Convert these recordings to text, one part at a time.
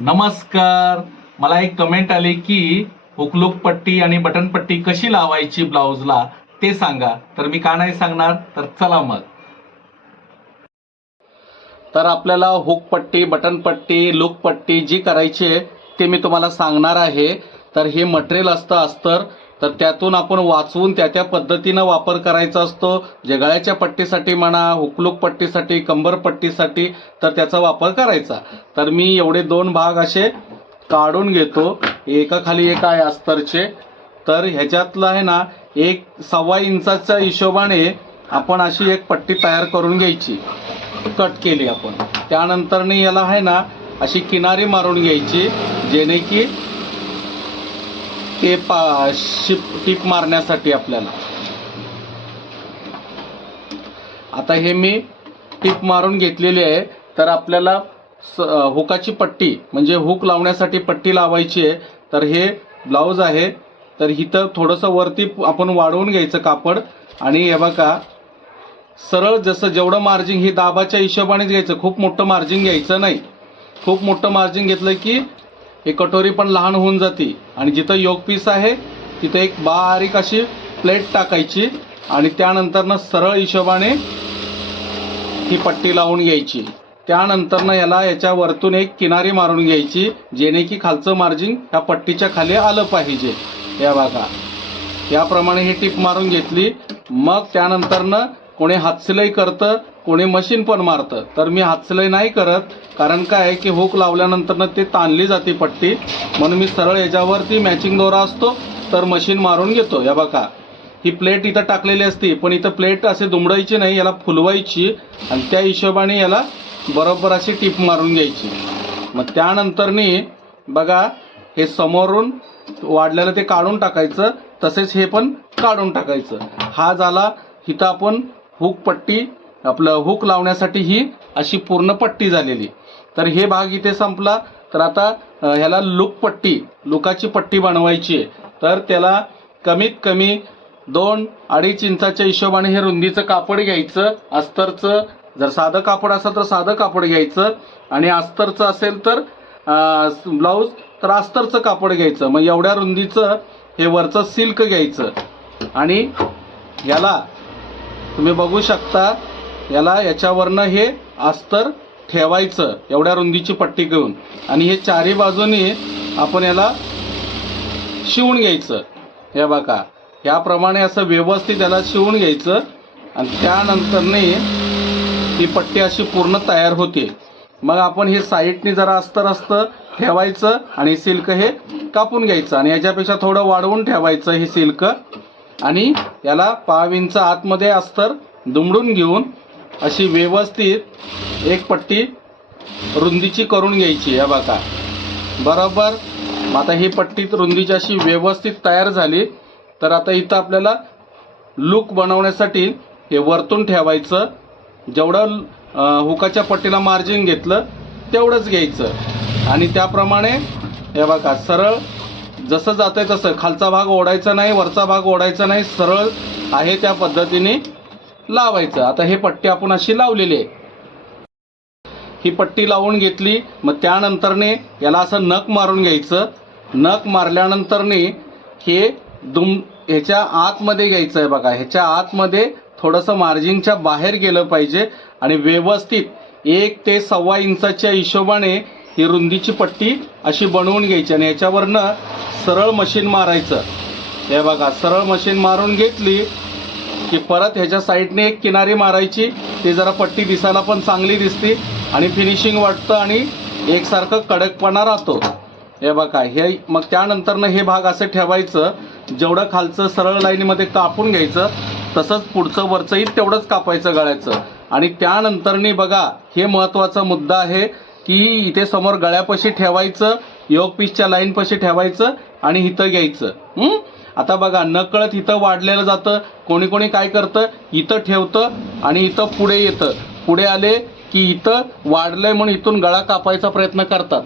नमस्कार. मला एक कमेंट आली की हुकलूक पट्टी आणि बटन पट्टी कशी लावायची ब्लाउजला ते सांगा. तर मी का नाही सांगणार, तर चला मग. तर आपल्याला हुक पट्टी, बटन पट्टी, लूक पट्टी जी करायची आहे ते मी तुम्हाला सांगणार आहे. तर हे मटेरियल असतं अस्तर, तर त्यातून आपण वाचवून त्या पद्धतीनं वापर करायचा असतो. जे गळ्याच्या पट्टीसाठी म्हणा, हुकलूक पट्टीसाठी, कंबर पट्टीसाठी तर त्याचा वापर करायचा. तर मी एवढे 2 भाग असे काढून घेतो, एका खाली एक आहे अस्तरचे. तर ह्याच्यातलं आहे ना, 1.25 इंचाच्या हिशोबाने आपण अशी एक पट्टी तयार करून घ्यायची. कट केली आपण, त्यानंतर याला आहे ना अशी किनारी मारून घ्यायची, जेणे की ते टिप मारण्यासाठी आपल्याला. आता हे मी टिप मारून घेतलेली आहे. तर आपल्याला हुकाची पट्टी म्हणजे हुक लावण्यासाठी पट्टी लावायची आहे. तर हे ब्लाऊज आहे, तर इथं थोडंसं वरती आपण वाढवून घ्यायचं कापड. आणि हे बघा, सरळ जसं जेवढं मार्जिन ही दाबाच्या हिशोबानेच घ्यायचं, खूप मोठं मार्जिन घ्यायचं नाही. खूप मोठं मार्जिन घेतलं की हे कटोरी पण लहान होऊन जाते. आणि जिथं योक पीस आहे तिथं एक बारीक अशी प्लेट टाकायची आणि त्यानंतरनं सरळ हिशोबाने ही पट्टी लावून घ्यायची. त्यानंतरनं याच्या वरतून एक किनारी मारून घ्यायची, जेणे की खालचं मार्जिन ह्या पट्टीच्या खाली आलं पाहिजे. या बघा, याप्रमाणे ही टिप मारून घेतली. मग त्यानंतरनं कोणी हातसिलाई करतं, कोणी मशीन पण मारतं. तर मी हातसिलाई नाही करत, कारण काय आहे की हुक लावल्यानंतर ते ताणली जाते पट्टी, म्हणून मी सरळ याच्यावरती मॅचिंग दोरा असतो तर मशीन मारून घेतो. या बघा, ही प्लेट इथं टाकलेली असते, पण इथं प्लेट असे दुमडायची नाही, याला फुलवायची आणि त्या हिशोबाने याला बरोबर अशी टिप मारून घ्यायची. मग त्यानंतरनी बघा, हे समोरून वाढलेलं ते काढून टाकायचं, तसेच हे पण काढून टाकायचं. हा झाला इथं आपण हुक पट्टी, आपलं हुक लावण्यासाठी ही अशी पूर्ण पट्टी झालेली. तर हे भाग इथे संपला. तर आता ह्याला लूक पट्टी, लुकाची पट्टी बनवायची आहे. तर त्याला कमीत कमी 2-2.5 इंचाच्या हिशोबाने हे रुंदीचं कापड घ्यायचं अस्तरचं. जर साधं कापड असेल तर साधं कापड घ्यायचं, आणि अस्तरचं असेल तर ब्लाऊज तर अस्तरचं कापड घ्यायचं. मग एवढ्या रुंदीचं हे वरचं सिल्क घ्यायचं. आणि याला तुम्ही बघू शकता, याच्यावरनं हे अस्तर ठेवायचं एवढ्या रुंदीची पट्टी घेऊन. आणि हे चारी बाजूनी आपण याला शिवून घ्यायचं. हे बघा, याप्रमाणे असं व्यवस्थित याला शिवून घ्यायचं. आणि त्यानंतरने ही पट्टी अशी पूर्ण तयार होते. मग आपण हे साईडने जरा अस्तर ठेवायचं आणि सिल्क हे कापून घ्यायचं आणि याच्यापेक्षा थोडं वाढवून ठेवायचं हे सिल्क. आणि याला 1.5 इंच आतमध्ये अस्तर दुमडून घेऊन अशी व्यवस्थित एक पट्टी रुंदीची करून घ्यायची. या बघा, बरोबर. आता ही पट्टी रुंदीची अशी व्यवस्थित तयार झाली. तर आता इथं आपल्याला लूक बनवण्यासाठी हे वरतून ठेवायचं. जेवढं हुकाच्या पट्टीला मार्जिन घेतलं तेवढंच घ्यायचं. आणि त्याप्रमाणे हे बघा, सरळ जसं जातंय तसं खालचा भाग ओढायचा नाही, वरचा भाग ओढायचा नाही, सरळ आहे त्या पद्धतीने लावायचं. आता हे पट्टी आपण अशी लावलेली आहे. ही पट्टी लावून घेतली. मग त्यानंतरने याला असं नख मारून घ्यायचं. नख मारल्यानंतरने हे ह्याच्या आतमध्ये घ्यायचं आहे. बघा, ह्याच्या आतमध्ये थोडंसं मार्जिनच्या बाहेर गेलं पाहिजे आणि व्यवस्थित 1 ते 1.25 इंचाच्या हिशोबाने ही रुंदीची पट्टी अशी बनवून घ्यायची. आणि ह्याच्यावरनं सरळ मशीन मारायचं. हे बघा, सरळ मशीन मारून घेतली की परत ह्याच्या साईडने एक किनारी मारायची. ते जरा पट्टी दिसायला पण चांगली दिसते आणि फिनिशिंग वाटतं आणि एकसारखं कडकपणा राहतो. हे बघा, हे मग त्यानंतरनं हे भाग असं ठेवायचं. जेवढं खालचं सरळ लाईनीमध्ये कापून घ्यायचं, तसंच पुढचं वरचंही तेवढंच कापायचं गळ्याचं. आणि त्यानंतरनी बघा, हे महत्त्वाचा मुद्दा आहे की इथे समोर गळ्यापाशी ठेवायचं, योक पीसच्या लाईनपाशी ठेवायचं आणि इथं घ्यायचं. आता बघा, नकळत इथं वाढलेलं जातं. कोणी कोणी काय करतं, इथं ठेवतं आणि इथं पुढे येतं. पुढे आले की इथं वाढलंय म्हणून इथून गळा कापायचा प्रयत्न करतात.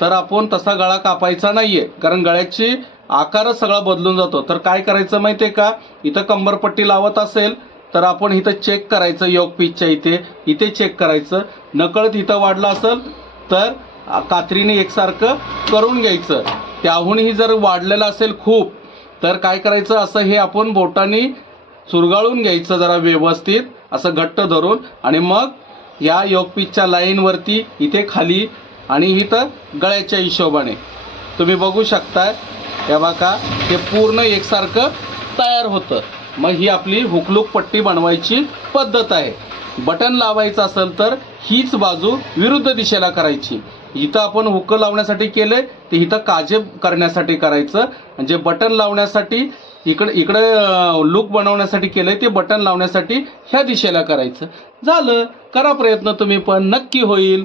तर आपण तसा गळा कापायचा नाहीये, कारण गळ्याची आकारच सगळा बदलून जातो. तर काय करायचं माहिती आहे का, इथं कंबरपट्टी लावत असेल तर आपण इथं चेक करायचं, योक पीसच्या इथे चेक करायचं. नकळत इथं वाढलं असेल तर कात्रीने एकसारखं करून घ्यायचं. त्याहूनही जर वाढलेलं असेल खूप तर काय करायचं, असं हे आपण बोटाने चुरगाळून घ्यायचं जरा व्यवस्थित असं घट्ट धरून, आणि मग या योगपीठच्या लाईनवरती इथे खाली आणि इथं गळ्याच्या हिशोबाने तुम्ही बघू शकताय. या बघा हे पूर्ण एकसारखं तयार होतं. मग ही आपली हुकलूक पट्टी बनवायची पद्धत आहे. बटन लावायचं असेल तर हीच बाजू विरुद्ध दिशेला करायची. इथं आपण हुक लावण्यासाठी केलंय ते इथं काजे करण्यासाठी करायचं, म्हणजे बटन लावण्यासाठी इकडे लूक बनवण्यासाठी केलंय ते बटन लावण्यासाठी ह्या दिशेला करायचं. झालं. करा प्रयत्न तुम्ही पण, नक्की होईल.